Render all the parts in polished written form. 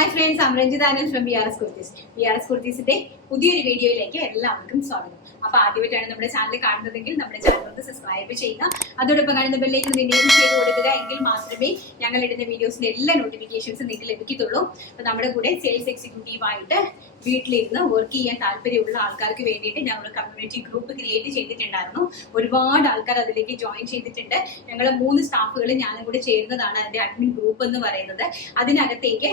Hi friends, I'm Ranjit Anand from VRS Kurtis. VRS Kurtisന്റെ പുതിയൊരു വീഡിയോയിലേക്ക് എല്ലാവർക്കും സ്വാഗതം. അപ്പോൾ ആദ്യമായിട്ടാണ് നമ്മുടെ ചാനൽ കാണുന്നതെങ്കിൽ നമ്മുടെ ചാനൽ ഒന്ന് സബ്സ്ക്രൈബ് ചെയ്യുക. അതോടൊപ്പം കാണുന്ന ബെല്ലൈക്കൺ എനേബിൾ ചെയ്ത് കൊടുക്കുക. എങ്കിൽ മാത്രമേ ഞങ്ങൾ ഇടുന്ന വീഡിയോസിന്റെ എല്ലാ നോട്ടിഫിക്കേഷൻസും നിങ്ങൾക്ക് ലഭിക്കത്തുള്ളൂ. അപ്പോൾ നമ്മുടെ കൂടെ സെയിൽസ് എക്സിക്യൂട്ടീവ് ആയിട്ട് വീട്ടിലിരുന്ന് വർക്ക് ചെയ്യാൻ താല്പര്യമുള്ള ആൾക്കാർക്ക് വേണ്ടിയിട്ട് ഞങ്ങൾ കമ്മ്യൂണിറ്റി ഗ്രൂപ്പ് ക്രിയേറ്റ് ചെയ്തിട്ടുണ്ടായിരുന്നു. ഒരുപാട് ആൾക്കാർ അതിലേക്ക് ജോയിൻ ചെയ്തിട്ടുണ്ട്. ഞങ്ങൾ 3 സ്റ്റാഫുകൾ ഞാനും കൂടി ചേരുന്നതാണ് അതിന്റെ അഡ്മിൻ ഗ്രൂപ്പ് എന്ന് പറയുന്നത്. അതിനകത്തേക്ക്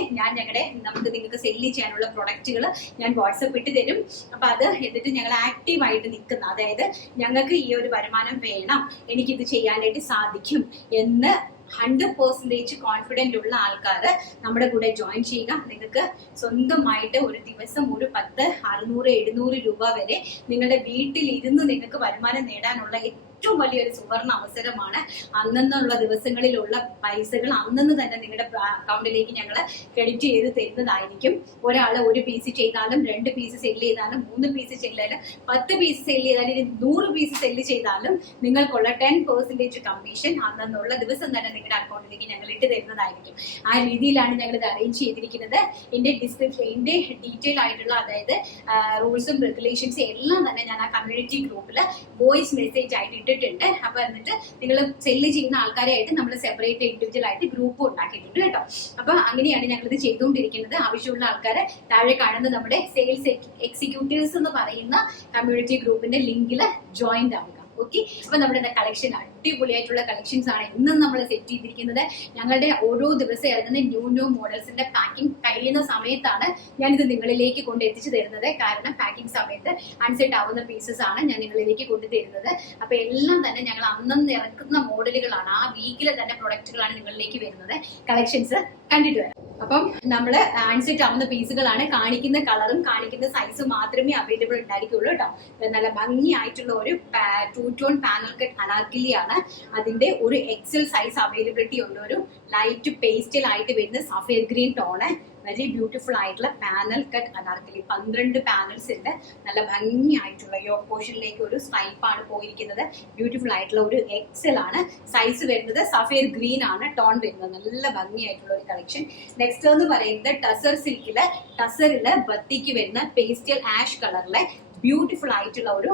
നമുക്ക് നിങ്ങൾക്ക് സെല്ല് ചെയ്യാനുള്ള പ്രൊഡക്റ്റുകൾ ഞാൻ വാട്സപ്പ് ഇട്ട് തരും. അപ്പൊ അത് എന്നിട്ട് ഞങ്ങൾ ആക്റ്റീവായിട്ട് നിൽക്കുന്ന, അതായത് ഞങ്ങൾക്ക് ഈ ഒരു വരുമാനം വേണം, എനിക്കിത് ചെയ്യാനായിട്ട് സാധിക്കും എന്ന് 100% കോൺഫിഡന്റ് ഉള്ള ആൾക്കാർ നമ്മുടെ കൂടെ ജോയിൻ ചെയ്യുക. നിങ്ങൾക്ക് സ്വന്തമായിട്ട് ഒരു ദിവസം ഒരു 10, 600, 700 രൂപ വരെ നിങ്ങളുടെ വീട്ടിലിരുന്ന് നിങ്ങൾക്ക് വരുമാനം നേടാനുള്ള ഏറ്റവും വലിയൊരു സുവർണ അവസരമാണ്. അന്നുള്ള ദിവസങ്ങളിലുള്ള പൈസകൾ അന്നു തന്നെ നിങ്ങളുടെ അക്കൗണ്ടിലേക്ക് ഞങ്ങൾ ക്രെഡിറ്റ് ചെയ്ത് തരുന്നതായിരിക്കും. ഒരാൾ 1 പീസ് ചെയ്താലും 2 പീസ് സെല്ല് ചെയ്താലും 3 പീസ് ചെയ്താലും 10 പീസ് സെല്ല് ചെയ്താലും 100 പീസ് സെല്ല് ചെയ്താലും നിങ്ങൾക്കുള്ള 10% കമ്മീഷൻ അന്നുള്ള ദിവസം തന്നെ നിങ്ങളുടെ അക്കൗണ്ടിലേക്ക് ഞങ്ങൾ ഇട്ട് തരുന്നതായിരിക്കും. ആ രീതിയിലാണ് ഞങ്ങൾ ഇത് അറേഞ്ച് ചെയ്തിരിക്കുന്നത്. എന്റെ ഡീറ്റെയിൽ ആയിട്ടുള്ള, അതായത് റൂൾസും റെഗുലേഷൻസും എല്ലാം തന്നെ ഞാൻ ആ കമ്മ്യൂണിറ്റി ഗ്രൂപ്പിൽ വോയിസ് മെസ്സേജ് ആയിട്ട് ഇട്ടിട്ടുണ്ട്. അപ്പൊ എന്നിട്ട് നിങ്ങൾ സെല്ല് ചെയ്യുന്ന ആൾക്കാരായിട്ട് നമ്മൾ സെപ്പറേറ്റ് ഇൻഡിവിജ്വൽ ആയിട്ട് ഗ്രൂപ്പ് ഉണ്ടാക്കിയിട്ടുണ്ട് കേട്ടോ. അപ്പൊ അങ്ങനെയാണ് ഞങ്ങൾ ഇത് ചെയ്തുകൊണ്ടിരിക്കുന്നത്. ആവശ്യമുള്ള ആൾക്കാരെ താഴെ കാണുന്ന നമ്മുടെ സെയിൽസ് എക്സിക്യൂട്ടീവ്സ് എന്ന് പറയുന്ന കമ്മ്യൂണിറ്റി ഗ്രൂപ്പിന്റെ ലിങ്കിൽ ജോയിൻ ആവുക. ഓക്കെ, അപ്പൊ നമ്മുടെ കളക്ഷൻ അടിപൊളിയായിട്ടുള്ള കളക്ഷൻസ് ആണ് ഇന്നും നമ്മൾ സെറ്റ് ചെയ്തിരിക്കുന്നത്. ഞങ്ങളുടെ ഓരോ ദിവസം ഇറങ്ങുന്ന ന്യൂ മോഡൽസിന്റെ പാക്കിംഗ് കഴിയുന്ന സമയത്താണ് ഞാനിത് നിങ്ങളിലേക്ക് കൊണ്ട് എത്തിച്ചു തരുന്നത്. കാരണം പാക്കിംഗ് സമയത്ത് അൺസെറ്റ് ആവുന്ന പീസസ് ആണ് ഞാൻ നിങ്ങളിലേക്ക് കൊണ്ടു തരുന്നത്. അപ്പൊ എല്ലാം തന്നെ ഞങ്ങൾ അന്നന്ന് ഇറക്കുന്ന മോഡലുകളാണ്, ആ വീക്കിലെ തന്നെ പ്രൊഡക്റ്റുകളാണ് നിങ്ങളിലേക്ക് വരുന്നത്. കളക്ഷൻസ് കണ്ടിട്ട് വരാം. അപ്പം നമ്മൾ അൺസെറ്റ് ആവുന്ന പീസുകളാണ്. കാണിക്കുന്ന കളറും കാണിക്കുന്ന സൈസും മാത്രമേ അവൈലബിൾ ഉണ്ടായിരിക്കുള്ളൂ കേട്ടോ. നല്ല ഭംഗിയായിട്ടുള്ള ഒരു 2 ടോൺ പാനൽ കട്ട് അനാർക്കലി ആണ്. അതിന്റെ ഒരു എക്സൽ സൈസ് അവൈലബിലിറ്റി ഉണ്ട്. ഒരു ലൈറ്റ് പേസ്റ്റൽ ആയിട്ട് വരുന്ന സഫേർ ഗ്രീൻ ടോണ്, വെരി ബ്യൂട്ടിഫുൾ ആയിട്ടുള്ള പാനൽ കട്ട് അനാർക്കലി. 12 പാനൽസ് ഉണ്ട്. നല്ല ഭംഗിയായിട്ടുള്ള യോ പോർഷനിലേക്ക് ഒരു സ്ട്രൈപ്പാണ് പോയിരിക്കുന്നത്. ബ്യൂട്ടിഫുൾ ആയിട്ടുള്ള ഒരു എക്സൽ ആണ്. സൈസ് വരുന്നത് സഫേർ ഗ്രീൻ ആണ് ടോൺ വരുന്നത്. നല്ല ഭംഗിയായിട്ടുള്ള ഒരു കളക്ഷൻ. നെക്സ്റ്റ് എന്ന് പറയുന്നത് ടസറില് ബത്തിക്ക് വരുന്ന പേസ്റ്റൽ ആഷ് കളറിലെ ബ്യൂട്ടിഫുൾ ആയിട്ടുള്ള ഒരു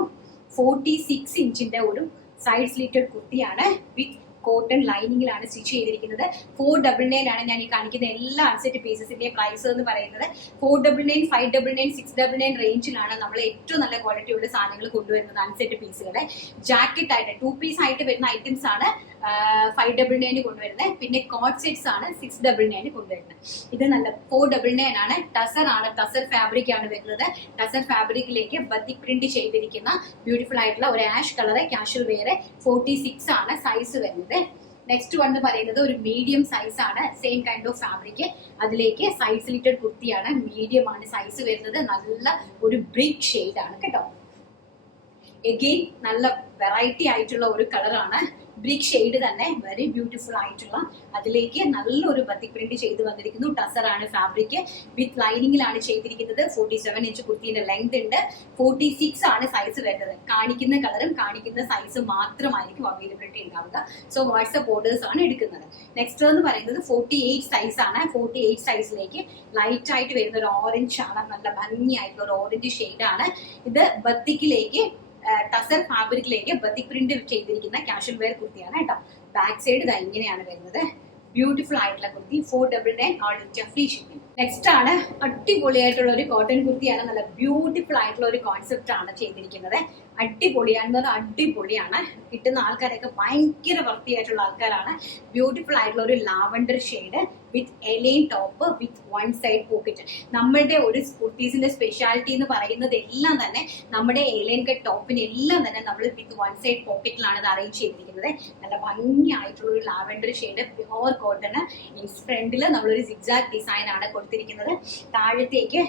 46 ഇഞ്ചിന്റെ ഒരു സൈഡ് സ്ലിറ്റഡ് കുർത്തിയാണ്. വിത്ത് കോട്ടൺ ലൈനിങ്ങിലാണ് സ്റ്റിച്ച് ചെയ്തിരിക്കുന്നത്. 499 ആണ് ഞാൻ ഈ കാണിക്കുന്ന എല്ലാ അൺസെറ്റ് പീസസിന്റെ പ്രൈസ് എന്ന് പറയുന്നത്. 499, 599, 699 റേഞ്ചിലാണ് നമ്മൾ ഏറ്റവും നല്ല ക്വാളിറ്റിയുള്ള സാധനങ്ങൾ കൊണ്ടുവരുന്നത്. അൺസെറ്റ് പീസുകളെ ജാക്കറ്റ് ആയിട്ട് 2 പീസ് ആയിട്ട് വരുന്ന ഐറ്റംസ് ആണ് 599 കൊണ്ടുവരുന്നത്. പിന്നെ കോട്ട് സെറ്റ്സ് ആണ് 699 കൊണ്ടുവരുന്നത്. ഇത് നല്ല 499 ആണ്. ടസർ ഫാബ്രിക് ആണ് വരുന്നത്. ടസർ ഫാബ്രിക്കിലേക്ക് ബത്തിക് പ്രിന്റ് ചെയ്തിരിക്കുന്ന ബ്യൂട്ടിഫുൾ ആയിട്ടുള്ള ഒരു ആഷ് കളർ കാഷ്വൽ വെയർ 46 ആണ് സൈസ് വരുന്നത്. നെക്സ്റ്റ് വൺ എന്ന് പറയുന്നത് ഒരു മീഡിയം സൈസ് ആണ്. Same kind of fabric. അതിലേക്ക് സൈഡ് സ്ലിറ്റഡ് കുർത്തിയാണ്. മീഡിയം ആണ് സൈസ് വരുന്നത്. നല്ല ഒരു ബ്രിക്ക് ഷെയ്ഡ് ആണ് കേട്ടോ. എഗെയിൻ നല്ല വെറൈറ്റി ആയിട്ടുള്ള ഒരു കളറാണ്. ബ്രിക്ക് ഷെയ്ഡ് തന്നെ, വെരി ബ്യൂട്ടിഫുൾ ആയിട്ടുള്ള. അതിലേക്ക് നല്ലൊരു ബത്തിക് പ്രിന്റ് ചെയ്ത് വന്നിരിക്കുന്നു. ടസർ ആണ് ഫാബ്രിക്. വിത്ത് ലൈനിങ്ങിലാണ് ചെയ്തിരിക്കുന്നത്. 47 ഇഞ്ച് കുർത്തിന്റെ ലെങ്ത് ഉണ്ട്. 46 ആണ് സൈസ് വരുന്നത്. കാണിക്കുന്ന കളറും കാണിക്കുന്ന സൈസും മാത്രമായിരിക്കും അവൈലബിലിറ്റി ഉണ്ടാവുക. സോ വാട്സ്ആപ്പ് ഓർഡേഴ്സ് ആണ് എടുക്കുന്നത്. നെക്സ്റ്റ് എന്ന് പറയുന്നത് 48 സൈസ് ആണ്. 48 സൈസിലേക്ക് ലൈറ്റ് ആയിട്ട് വരുന്ന ഒരു ഓറഞ്ച് ആണ്. നല്ല ഭംഗിയായിട്ടുള്ള ഒരു ഓറഞ്ച് ഷെയ്ഡ് ആണ്. ഇത് ബത്തിക്കിലേക്ക് ടസർ ഫാബ്രിക്കിലേക്ക് ബത്തിക് പ്രിന്റ് ചെയ്തിരിക്കുന്ന കാഷ്വൽ വെയർ കുർത്തിയാണ് കേട്ടോ. ബാക്ക് സൈഡ് ഇതാ ഇങ്ങനെയാണ് വരുന്നത്. ബ്യൂട്ടിഫുൾ ആയിട്ടുള്ള kurti. 499 all India free shipping. Next ആണ് അടിപൊളിയായിട്ടുള്ള ഒരു കോട്ടൺ കുർത്തിയാണ്. നല്ല ബ്യൂട്ടിഫുൾ ആയിട്ടുള്ള ഒരു കോൺസെപ്റ്റ് ആണ് ചെയ്തിരിക്കുന്നത്. അടിപൊളിയാണെന്ന് പറഞ്ഞാൽ അടിപൊളിയാണ്. കിട്ടുന്ന ആൾക്കാരൊക്കെ ഭയങ്കര വൃത്തിയായിട്ടുള്ള ആൾക്കാരാണ്. ബ്യൂട്ടിഫുൾ ആയിട്ടുള്ള ഒരു ലാവണ്ടർ ഷെയ്ഡ് വിത്ത് എലൈൻ ടോപ്പ് വിത്ത് 1 സൈഡ് പോക്കറ്റ്. നമ്മളുടെ ഒരു കുർത്തീസിന്റെ സ്പെഷ്യാലിറ്റി എന്ന് പറയുന്നത് എല്ലാം തന്നെ നമ്മുടെ എലൈൻ കട്ട് ടോപ്പിന് എല്ലാം തന്നെ നമ്മൾ വിത്ത് 1 സൈഡ് പോക്കറ്റിലാണ് ഇത് അറേഞ്ച് ചെയ്തിരിക്കുന്നത്. നല്ല ഭംഗിയായിട്ടുള്ള ഒരു ലാവണ്ടർ ഷെയ്ഡ് പ്യുവർ കോട്ടൺ. ഫ്രണ്ടിൽ നമ്മളൊരു സിഗ്സാഗ് ഡിസൈൻ ആണ് കൊടുത്തിരിക്കുന്നത്. താഴത്തേക്ക്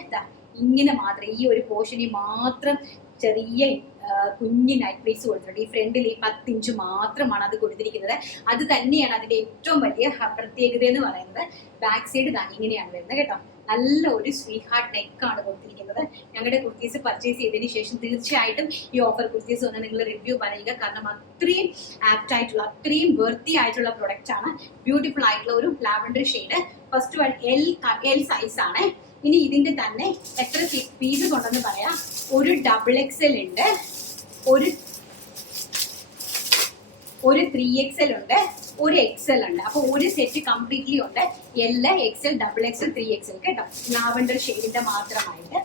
ഇങ്ങനെ മാത്രം ഈ ഒരു പോർഷനിൽ മാത്രം ചെറിയ കുഞ്ഞ് നൈറ്റ് പ്ലേസ് കൊടുത്തിട്ടുണ്ട്. ഈ ഫ്രണ്ടിൽ ഈ 10 ഇഞ്ച് മാത്രമാണ് അത് കൊടുത്തിരിക്കുന്നത്. അത് തന്നെയാണ് അതിന്റെ ഏറ്റവും വലിയ പ്രത്യേകത എന്ന് പറയുന്നത്. ബാക്ക് സൈഡ് ഇങ്ങനെയാണ് വരുന്നത് കേട്ടോ. നല്ല ഒരു സ്വീറ്റ് ഹാർട്ട് നെക്കാണ് കൊടുത്തിരിക്കുന്നത്. ഞങ്ങളുടെ കുർത്തീസ് പർച്ചേസ് ചെയ്തതിന് ശേഷം തീർച്ചയായിട്ടും ഈ ഓഫർ കുർത്തീസ് ഒന്ന് നിങ്ങൾ റിവ്യൂ പറയുക. കാരണം അത്രയും ആപ്റ്റ് ആയിട്ടുള്ള, അത്രയും വെർത്തി ആയിട്ടുള്ള പ്രൊഡക്റ്റ് ആണ്. ബ്യൂട്ടിഫുൾ ആയിട്ടുള്ള ഒരു lavender shade. First one L size ആണ്. ഇനി ഇതിന്റെ തന്നെ എത്ര പീസസ് ഉണ്ടെന്ന് പറയാം. ഒരു XXL ഉണ്ട്, ഒരു 3XL ഉണ്ട്, ഒരു XL ഉണ്ട്. അപ്പൊ ഒരു സെറ്റ് കംപ്ലീറ്റ്ലി ഉണ്ട്. L, XL, XXL, 3XL കേട്ടോ. ലാവൻഡർ ഷെയ്ഡിന്റെ മാത്രമായിട്ട്.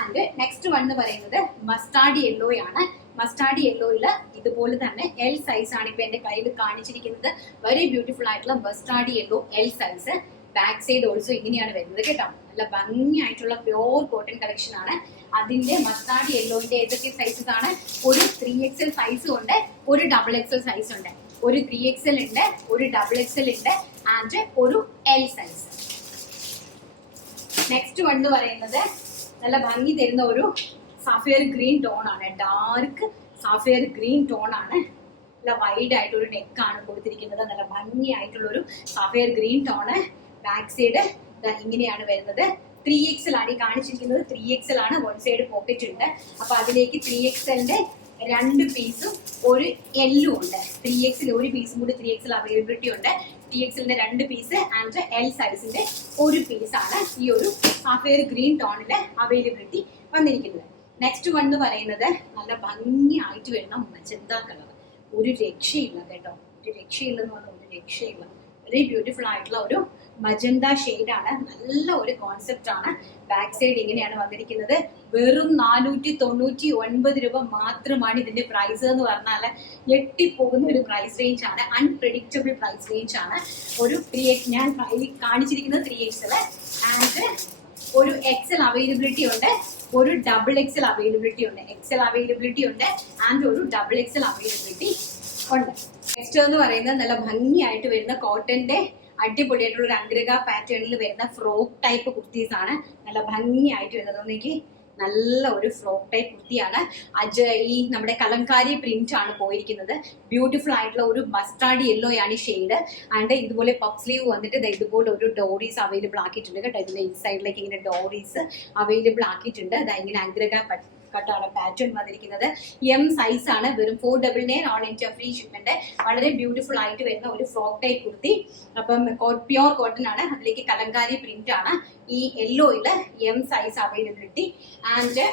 ആൻഡ് നെക്സ്റ്റ് വൺ എന്ന് പറയുന്നത് മസ്റ്റാർഡ് യെല്ലോ ആണ്. മസ്റ്റാർഡ് യെല്ലോയില് ഇതുപോലെ തന്നെ L സൈസ് ആണ് ഇപ്പൊ എന്റെ കയ്യിൽ കാണിച്ചിരിക്കുന്നത്. വെരി ബ്യൂട്ടിഫുൾ ആയിട്ടുള്ള mustard yellow L size. Back side also ഇങ്ങനെയാണ് വരുന്നത് കേട്ടോ. നല്ല ഭംഗിയായിട്ടുള്ള പ്യോർ കോട്ടൺ കളക്ഷൻ ആണ്. അതിന്റെ മസ്റ്റാർഡ് യെല്ലോന്റെ ഏതൊക്കെ സൈസസ് ആണ്? ഒരു 3XL സൈസും ഉണ്ട്, ഒരു XXL സൈസ് ഉണ്ട്. ഒരു 3XL ഉണ്ട്, ഒരു XXL ഉണ്ട്, ആൻഡ് ഒരു L സൈസ്. നെക്സ്റ്റ് വൺ എന്ന് പറയുന്നത് നല്ല ഭംഗി തരുന്ന ഒരു സഫയർ ഗ്രീൻ ടോൺ ആണ്. ഡാർക്ക് സഫയർ ഗ്രീൻ ടോൺ ആണ്. നല്ല വൈഡ് ആയിട്ട് ഒരു നെക്കാണ് കൊടുത്തിരിക്കുന്നത്. നല്ല ഭംഗിയായിട്ടുള്ള ഒരു sapphire green tone. Back side ഇങ്ങനെയാണ് വരുന്നത്. 3XL ആണ് ഈ കാണിച്ചിരിക്കുന്നത്. 3XL ആണ്. വൺ സൈഡ് പോക്കറ്റ് ഉണ്ട്. അപ്പൊ അതിലേക്ക് 3XLന്റെ 2 പീസും ഒരു എല്ലും ഉണ്ട്. 3XL ഒരു പീസും കൂടി 3XL അവൈലബിലിറ്റി ഉണ്ട്. 3XLന്റെ 2 പീസ് ആൻഡ് L സൈസിന്റെ ഒരു പീസാണ് ഈ ഒരു സഫയർ ഗ്രീൻ ടോണിലെ അവൈലബിലിറ്റി വന്നിരിക്കുന്നത്. നെക്സ്റ്റ് വൺ എന്ന് പറയുന്നത് നല്ല ഭംഗിയായിട്ട് വരുന്ന മജന്ത കളർ. ഒരു രക്ഷയില്ല കേട്ടോ, ഒരു രക്ഷയില്ലെന്ന് പറഞ്ഞാൽ ഒരു രക്ഷയില്ല. വെരി ബ്യൂട്ടിഫുൾ ആയിട്ടുള്ള ഒരു മജന്ത ഷെയ്ഡാണ്. നല്ല ഒരു കോൺസെപ്റ്റ് ആണ്. ബാക്ക് സൈഡ് ഇങ്ങനെയാണ് വന്നിരിക്കുന്നത്. വെറും 499 രൂപ മാത്രമാണ് ഇതിന്റെ പ്രൈസ് എന്ന് പറഞ്ഞാൽ ഞെട്ടിപ്പോകുന്ന ഒരു പ്രൈസ് റേഞ്ച് ആണ്. അൺപ്രഡിക്റ്റബിൾ പ്രൈസ് റേഞ്ച് ആണ്. ഒരു ഞാൻ കാണിച്ചിരിക്കുന്നത് 3XL ആൻഡ് ഒരു XL അവൈലബിലിറ്റി ഉണ്ട്, ഒരു XXL അവൈലബിലിറ്റി ഉണ്ട്. XL അവൈലബിലിറ്റി ഉണ്ട് ആൻഡ് ഒരു XXL അവൈലബിലിറ്റി ഉണ്ട്. നെക്സ്റ്റ് എന്ന് പറയുന്നത് നല്ല ഭംഗിയായിട്ട് വരുന്ന കോട്ടന്റെ അടിപൊളിയായിട്ടുള്ള ഒരു അഗ്രഗ പാറ്റേണിൽ വരുന്ന ഫ്രോക്ക് ടൈപ്പ് കുർത്തീസ് ആണ്. നല്ല ഭംഗിയായിട്ട് വരുന്നത്. എനിക്ക് നല്ല ഒരു ഫ്രോക്ക് ടൈപ്പ് കുർത്തിയാണ്. ഈ നമ്മുടെ കലങ്കാരി പ്രിന്റ് ആണ് പോയിരിക്കുന്നത്. ബ്യൂട്ടിഫുൾ ആയിട്ടുള്ള ഒരു മസ്റ്റാർഡ് യെല്ലോ ആണ് ഷെയ്ഡ്. ആൻഡ് ഇതുപോലെ പഫ് സ്ലീവ് വന്നിട്ട് ഇതുപോലെ ഒരു ഡോറീസ് അവൈലബിൾ ആക്കിയിട്ടുണ്ട് കേട്ടോ. ഇതിന്റെ ഈ സൈഡിലേക്ക് ഇങ്ങനെ ഡോറീസ് അവൈലബിൾ ആക്കിയിട്ടുണ്ട്. ഇങ്ങനെ അഗ്രഗ കട്ടാണ് പാറ്റേൺ വന്നിരിക്കുന്നത്. M സൈസ് ആണ്. വെറും 499 ഓൾ ഇന്ത്യ ഫ്രീ ഷിപ്മെന്റ്. വളരെ ബ്യൂട്ടിഫുൾ ആയിട്ട് വരുന്ന ഒരു ഫ്രോക്ക് ടൈപ്പ് കുർത്തി. അപ്പം പ്യോർ കോട്ടൺ ആണ്. അതിലേക്ക് കലങ്കാരി പ്രിന്റ് ആണ്. ഈ യെല്ലോയില് M സൈസ് അവൈലബിലിറ്റി ആൻഡ്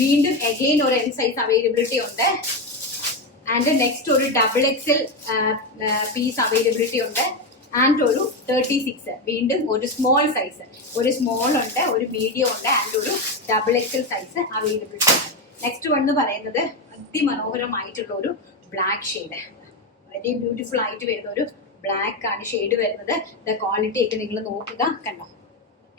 വീണ്ടും അഗെയിൻ ഒരു M സൈസ് അവൈലബിലിറ്റി ഉണ്ട്. ആൻഡ് നെക്സ്റ്റ് ഒരു XXL പീസ് അവൈലബിലിറ്റി ഉണ്ട്. ആൻഡ് ഒരു 36 വീണ്ടും ഒരു സ്മോൾ സൈസ്, ഒരു സ്മോൾ ഉണ്ട്, ഒരു മീഡിയം ഉണ്ട് ആൻഡ് ഒരു XXL സൈസ് അവൈലബിലിറ്റി ഉണ്ട്. നെക്സ്റ്റ് വൺ എന്ന് പറയുന്നത് അതിമനോഹരമായിട്ടുള്ള ഒരു ബ്ലാക്ക് ഷെയ്ഡ്. വെരി ബ്യൂട്ടിഫുൾ ആയിട്ട് വരുന്ന ഒരു ബ്ലാക്ക് ആണ് ഷെയ്ഡ് വരുന്നത്. ക്വാളിറ്റി ഒക്കെ നിങ്ങൾ നോക്കുക, കണ്ടോ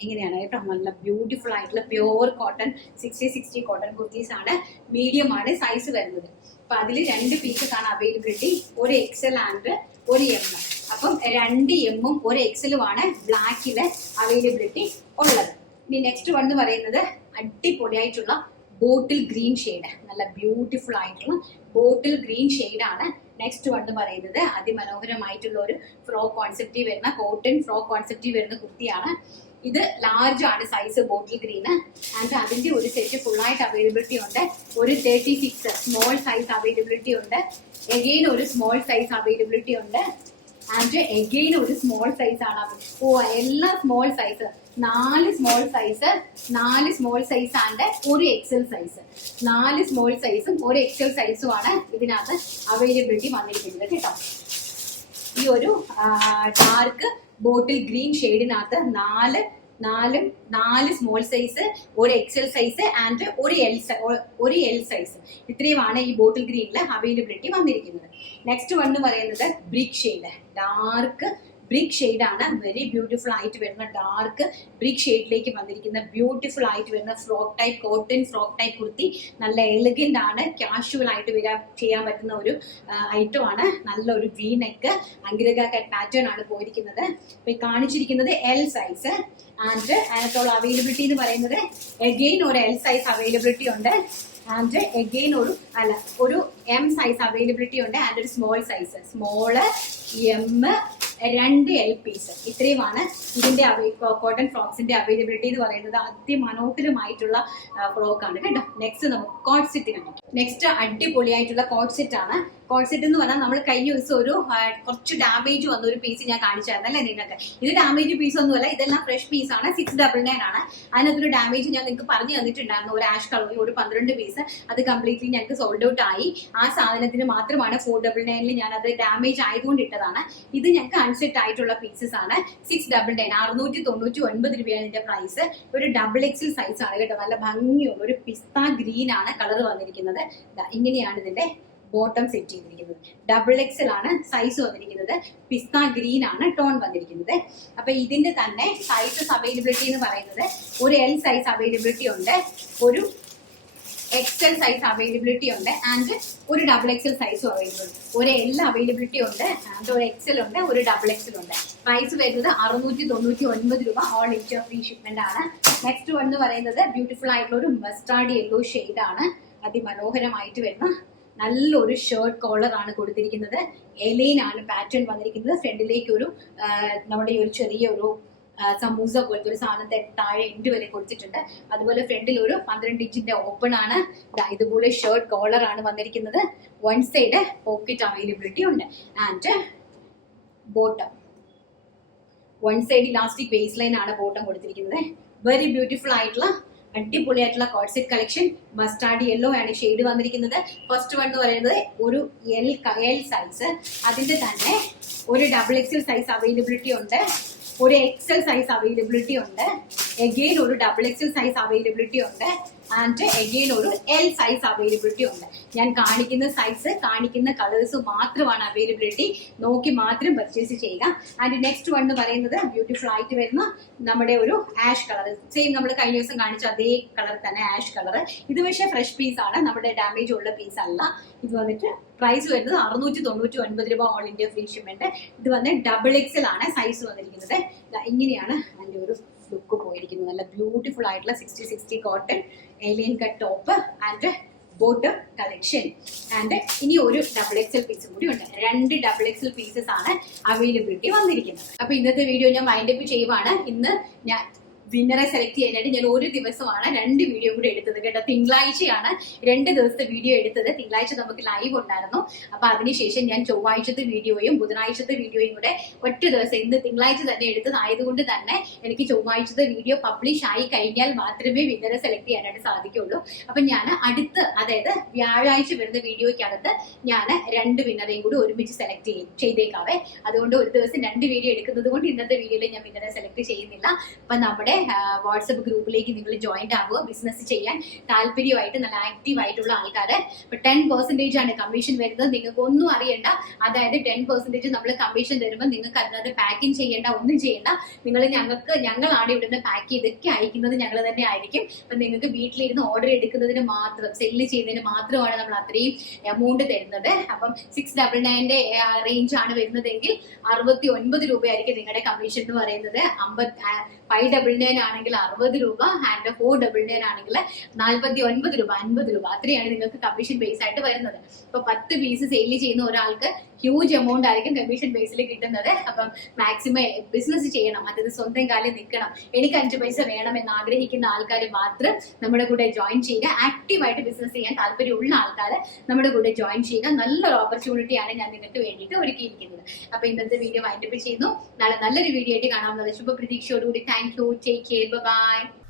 ഇങ്ങനെയാണ് കേട്ടോ. നല്ല ബ്യൂട്ടിഫുൾ ആയിട്ടുള്ള പ്യോർ കോട്ടൺ 60 കോട്ടൺ കുർത്തീസ് ആണ്. മീഡിയം ആണ് സൈസ് വരുന്നത്. അപ്പൊ അതിൽ 2 പീസസ് ആണ് അവൈലബിലിറ്റി, ഒരു XL ആൻഡ് ഒരു M. അപ്പം 2 M ഒരു XL ആണ് ബ്ലാക്കില് അവൈലബിലിറ്റി ഉള്ളത്. ഇനി നെക്സ്റ്റ് വൺ എന്ന് പറയുന്നത് അടിപൊളിയായിട്ടുള്ള ബോട്ടിൽ ഗ്രീൻ ഷെയ്ഡ്. നല്ല ബ്യൂട്ടിഫുൾ ആയിട്ടുള്ള ബോട്ടിൽ ഗ്രീൻ ഷെയ്ഡ് ആണ്. നെക്സ്റ്റ് വൺ എന്ന് പറയുന്നത് അതിമനോഹരമായിട്ടുള്ള ഒരു ഫ്രോക്ക് കോൺസെപ്റ്റിൽ വരുന്ന കോട്ടൺ ഫ്രോക്ക് കോൺസെപ്റ്റിൽ വരുന്ന കുർത്തിയാണ്. ഇത് ലാർജ് ആണ് സൈസ് ബോട്ടിൽ ഗ്രീന്. ആൻഡ് അതിന്റെ ഒരു സെറ്റ് ഫുൾ ആയിട്ട് അവൈലബിലിറ്റി ഉണ്ട്. ഒരു 36 സ്മോൾ സൈസ് അവൈലബിലിറ്റി ഉണ്ട്. എഗെയിൻ ഒരു സ്മോൾ സൈസ് അവൈലബിലിറ്റി ഉണ്ട്. ആൻഡ് എഗെയിൻ ഒരു സ്മോൾ സൈസ് ആണ്. എല്ലാം small size. 4 small size, 4 small size and ഒരു XL സൈസ്. 4 സ്മോൾ സൈസും ഒരു XL സൈസും ആണ് ഇതിനകത്ത് അവൈലബിലിറ്റി വന്നിരിക്കുന്നത് കേട്ടോ. ഈ ഒരു ഡാർക്ക് ബോട്ടിൽ ഗ്രീൻ ഷെയ്ഡിനകത്ത് 4 സ്മോൾ സൈസ്, ഒരു XL സൈസ് ആൻഡ് ഒരു L സൈസ്. ഇത്രയുമാണ് ഈ ബോട്ടിൽ ഗ്രീനിൽ അവൈലബിലിറ്റി വന്നിരിക്കുന്നത്. നെക്സ്റ്റ് വൺ എന്ന് പറയുന്നത് brick shade. Dark brick shade ആണ്. വെരി ബ്യൂട്ടിഫുൾ ആയിട്ട് വരുന്ന ഡാർക്ക് ബ്രിക്ക് ഷെയ്ഡിലേക്ക് വന്നിരിക്കുന്ന ബ്യൂട്ടിഫുൾ ആയിട്ട് വരുന്ന frock type cotton frock type kurti. നല്ല എലഗന്റ് ആണ്. കാഷ്വൽ ആയിട്ട് ചെയ്യാൻ പറ്റുന്ന ഒരു ഐറ്റം ആണ്. നല്ലൊരു വി നെക്ക് അഗ്രഗ കട്ട് പാറ്റേൺ ആണ് പോയിരിക്കുന്നത്. ഇപ്പൊ കാണിച്ചിരിക്കുന്നത് L സൈസ് ആൻഡ് അതിനകത്തുള്ള അവൈലബിലിറ്റി എന്ന് പറയുന്നത് എഗെയിൻ ഒരു L സൈസ് അവൈലബിലിറ്റി ഉണ്ട്. ആൻഡ് എഗെയിൻ ഒരു M സൈസ് അവൈലബിലിറ്റി ഉണ്ട് ആൻഡ് ഒരു small size, small M 2 L piece. ഇത്രയുമാണ് ഇതിന്റെ കോട്ടൺ ഫ്രോക്സിന്റെ അവൈലബിലിറ്റി എന്ന് പറയുന്നത്. അതിമനോഹരമായിട്ടുള്ള ഫ്രോക്കാണ് കേട്ടോ. നെക്സ്റ്റ് നമുക്ക് കോട്ട് സെറ്റ് കാണിക്കാം. നെക്സ്റ്റ് അടിപൊളിയായിട്ടുള്ള കോട്ട് സെറ്റ് ആണ്. കോട്ട് സെറ്റ് എന്ന് പറഞ്ഞാൽ നമ്മൾ കഴിഞ്ഞ ദിവസം ഒരു കുറച്ച് ഡാമേജ് വന്ന ഒരു പീസ് ഞാൻ കാണിച്ചായിരുന്നു അല്ലേ നിങ്ങൾക്ക്. ഇത് ഡാമേജ് പീസ് ഒന്നുമല്ല, ഇതെല്ലാം ഫ്രഷ് പീസ് ആണ്. 699 ആണ്. അതിനകത്തൊരു ഡാമേജ് ഞാൻ നിങ്ങൾക്ക് പറഞ്ഞു തന്നിട്ടുണ്ടായിരുന്നു. ഒരു ആഷ് കളറിൽ ഒരു 12 പീസ്, അത് കംപ്ലീറ്റ്ലി ഞങ്ങൾക്ക് സോൾഡ് ഔട്ട് ആയി. ആ സാധനത്തിന് മാത്രമാണ് 499 ഞാൻ അത് ഡാമേജ് ആയതുകൊണ്ട് ഇട്ടതാണ്. ഇത് ഞങ്ങൾക്ക് അൺസെറ്റ് ആയിട്ടുള്ള പീസസ് ആണ്. 699 699 രൂപയാണ് ഇതിന്റെ പ്രൈസ്. ഒരു ഡബിൾ എക്സൽ സൈസ് ആണ് കേട്ടോ. നല്ല ഭംഗിയുള്ള ഒരു പിസ്ത ഗ്രീൻ ആണ് കളർ വന്നിരിക്കുന്നത്. ഇങ്ങനെയാണ് ഇതിന്റെ ബോട്ടം സെറ്റ് ചെയ്തിരിക്കുന്നത്. ഡബിൾ എക്സൽ ആണ് സൈസ് വന്നിരിക്കുന്നത്. പിസ്ത ഗ്രീൻ ആണ് ടോൺ വന്നിരിക്കുന്നത്. അപ്പൊ ഇതിന്റെ തന്നെ സൈസസ് അവൈലബിലിറ്റി എന്ന് പറയുന്നത് ഒരു എൽ സൈസ് അവൈലബിലിറ്റി ഉണ്ട്, ഒരു എക്സൽ സൈസ് അവൈലബിലിറ്റി ഉണ്ട്, ആൻഡ് ഒരു ഡബിൾ എക്സൽ സൈസും അവൈലബിൾ. ഒരു എൽ അവൈലബിലിറ്റി ഉണ്ട്, ആൻഡ് ഒരു എക്സൽ ഉണ്ട്, ഒരു ഡബിൾ എക്സൽ ഉണ്ട്. പ്രൈസ് വരുന്നത് 699 രൂപ. ഓൾ ഇന്ത്യ ഫ്രീ ഷിപ്മെന്റ് ആണ്. നെക്സ്റ്റ് വൺ എന്ന് പറയുന്നത് ബ്യൂട്ടിഫുൾ ആയിട്ടുള്ള ഒരു മസ്റ്റാർഡ് യെല്ലോ ഷെയ്ഡ് ആണ്. അതിമനോഹരമായിട്ട് വരുന്ന നല്ലൊരു ഷർട്ട് കോളർ ആണ് കൊടുത്തിരിക്കുന്നത്. എലൈൻ ആണ് പാറ്റേൺ വന്നിരിക്കുന്നത്. ഫ്രണ്ടിലേക്ക് ഒരു നമ്മുടെ ഒരു ചെറിയ ഒരു സമൂസ പോലത്തെ ഒരു സാധനത്തെ താഴെ എൻഡ് വരെ കൊടുത്തിട്ടുണ്ട്. അതുപോലെ ഫ്രണ്ടിൽ ഒരു 12 ഇഞ്ചിന്റെ ഓപ്പൺ ആണ്. ഇതുപോലെ ഷർട്ട് കോളർ ആണ് വന്നിരിക്കുന്നത്. വൺ സൈഡ് പോക്കറ്റ് അവൈലബിലിറ്റി ഉണ്ട്, and bottom one side elastic base line ആണ് ബോട്ടം കൊടുത്തിരിക്കുന്നത്. വെരി ബ്യൂട്ടിഫുൾ ആയിട്ടുള്ള അടിപൊളിയായിട്ടുള്ള coat set collection. Mustard yellow ആണ് ഷെയ്ഡ് വന്നിരിക്കുന്നത്. ഫസ്റ്റ് വൺ എന്ന് പറയുന്നത് ഒരു എൽ സൈസ്, അതിന്റെ തന്നെ ഒരു ഡബിൾ എക്സൽ സൈസ് അവൈലബിലിറ്റി ഉണ്ട്, ഒരു എക്സൽ സൈസ് അവൈലബിലിറ്റി ഉണ്ട്, എഗെയിൻ ഒരു ഡബിൾ എക്സൽ സൈസ് അവൈലബിലിറ്റി ഉണ്ട്, ആൻഡ് എഗെയിൻ ഒരു എൽ സൈസ് അവൈലബിലിറ്റി ഉണ്ട്. ഞാൻ കാണിക്കുന്ന സൈസ്, കാണിക്കുന്ന കളേഴ്സ് മാത്രമാണ് അവൈലബിലിറ്റി. നോക്കി മാത്രം പർച്ചേസ് ചെയ്യുക. ആൻഡ് നെക്സ്റ്റ് വൺ എന്ന് പറയുന്നത് ബ്യൂട്ടിഫുൾ ആയിട്ട് വരുന്ന നമ്മുടെ ഒരു ആഷ് കളർ. സെയിം നമ്മൾ കഴിഞ്ഞ ദിവസം കാണിച്ച അതേ കളർ തന്നെ ആഷ് കളർ. ഇത് പക്ഷേ ഫ്രഷ് പീസ് ആണ്, നമ്മുടെ ഡാമേജ് ഉള്ള പീസ് അല്ല. ഇത് വന്നിട്ട് പ്രൈസ് വരുന്നത് 699 രൂപ. All India free shipment. ഇത് വന്ന് ഡബിൾ എക്സൽ ആണ് സൈസ് വന്നിരിക്കുന്നത്. ഇങ്ങനെയാണ് അതിന്റെ ഒരു ലുക്ക് പോയിരിക്കുന്നത്. നല്ല ബ്യൂട്ടിഫുൾ ആയിട്ടുള്ള 60-60 cotton alien cut top and bottom collection. And ഇനി ഒരു ഡബിൾ എക്സൽ പീസും കൂടി ഉണ്ട്. 2 ഡബിൾ എക്സൽ പീസസ് ആണ് അവൈലബിലിറ്റി വന്നിരിക്കുന്നത്. അപ്പൊ ഇന്നത്തെ വീഡിയോ ഞാൻ വൈൻഡ് അപ്പ് ചെയ്യുവാണ്. ഇന്ന് ഞാൻ വിന്നറെ സെലക്ട് ചെയ്യാനായിട്ട് ഞാൻ ഒരു ദിവസമാണ് 2 വീഡിയോ കൂടി എടുത്തത് കേട്ടോ. തിങ്കളാഴ്ചയാണ് 2 ദിവസത്തെ വീഡിയോ എടുത്തത്. തിങ്കളാഴ്ച നമുക്ക് ലൈവ് ഉണ്ടായിരുന്നു. അപ്പൊ അതിനുശേഷം ഞാൻ ചൊവ്വാഴ്ചത്തെ വീഡിയോയും ബുധനാഴ്ചത്തെ വീഡിയോയും കൂടെ ഒറ്റ ദിവസം, ഇന്ന് തിങ്കളാഴ്ച തന്നെ എടുത്തതായതുകൊണ്ട് തന്നെ എനിക്ക് ചൊവ്വാഴ്ചത്തെ വീഡിയോ പബ്ലിഷ് ആയി കഴിഞ്ഞാൽ മാത്രമേ വിന്നറെ സെലക്ട് ചെയ്യാനായിട്ട് സാധിക്കുള്ളൂ. അപ്പൊ ഞാൻ അടുത്ത്, അതായത് വ്യാഴാഴ്ച വരുന്ന വീഡിയോയ്ക്കകത്ത് ഞാൻ 2 വിന്നറേയും കൂടി ഒരുമിച്ച് സെലക്ട് ചെയ്തേക്കാവേ. അതുകൊണ്ട് ഒരു ദിവസം 2 വീഡിയോ എടുക്കുന്നത് കൊണ്ട് ഇന്നത്തെ വീഡിയോയിൽ ഞാൻ വിന്നറെ സെലക്ട് ചെയ്യുന്നില്ല. അപ്പൊ നമ്മുടെ വാട്സപ്പ് ഗ്രൂപ്പിലേക്ക് നിങ്ങൾ ജോയിന്റ് ആവുക. ബിസിനസ് ചെയ്യാൻ താല്പര്യമായിട്ട് നല്ല ആക്റ്റീവ് ആയിട്ടുള്ള ആൾക്കാര്. ഇപ്പൊ 10% ആണ് കമ്മീഷൻ വരുന്നത്. നിങ്ങൾക്ക് ഒന്നും അറിയണ്ട. അതായത് 10% നമ്മൾ കമ്മീഷൻ തരുമ്പോൾ നിങ്ങൾക്ക് അതിനകത്ത് പാക്കിംഗ് ചെയ്യേണ്ട, ഒന്നും ചെയ്യേണ്ട. ഞങ്ങളാണ് ഇവിടുന്ന് പാക്ക് ചെയ്തൊക്കെ അയക്കുന്നത്, ഞങ്ങൾ തന്നെ ആയിരിക്കും. അപ്പൊ നിങ്ങൾക്ക് വീട്ടിലിരുന്ന് ഓർഡർ എടുക്കുന്നതിന് മാത്രം, സെല്ല് ചെയ്യുന്നതിന് മാത്രമാണ് നമ്മൾ അത്രയും എമൗണ്ട് തരുന്നത്. അപ്പം 699 റേഞ്ച് ആണ് വരുന്നതെങ്കിൽ 69 രൂപയായിരിക്കും നിങ്ങളുടെ കമ്മീഷൻ എന്ന് പറയുന്നത്. 599 ആണെങ്കിൽ 60 രൂപ, ആൻഡ് 499 ആണെങ്കിൽ 49 രൂപ, 50 രൂപ. അത്രയാണ് നിങ്ങൾക്ക് കമ്മീഷൻ ബേസ് ആയിട്ട് വരുന്നത്. ഇപ്പൊ 10 പീസ് സെയിൽ ചെയ്യുന്ന ഒരാൾക്ക് ഹ്യൂജ് എമൗണ്ട് ആയിരിക്കും കമ്മീഷൻ ബേസിൽ കിട്ടുന്നത്. അപ്പം മാക്സിമം ബിസിനസ് ചെയ്യണം, അതായത് സ്വന്തം കാലിൽ നിൽക്കണം, എനിക്ക് 5 പൈസ വേണം എന്ന് ആഗ്രഹിക്കുന്ന ആൾക്കാർ മാത്രം നമ്മുടെ കൂടെ ജോയിൻ ചെയ്യുക. ആക്റ്റീവായിട്ട് ബിസിനസ് ചെയ്യാൻ താല്പര്യമുള്ള ആൾക്കാർ നമ്മുടെ കൂടെ ജോയിൻ ചെയ്യുക. നല്ലൊരു ഓപ്പർച്യൂണിറ്റിയാണ് ഞാൻ നിങ്ങൾക്ക് വേണ്ടിയിട്ട് ഒരുക്കിയിരിക്കുന്നത്. അപ്പൊ ഇന്നത്തെ വീഡിയോ വൈൻഡപ്പ് ചെയ്യുന്നു. നാളെ നല്ലൊരു വീഡിയോ ആയിട്ട് കാണാമെന്നുള്ള ശുഭപ്രതീക്ഷയോടുകൂടി thank you. Take care. Bye-bye.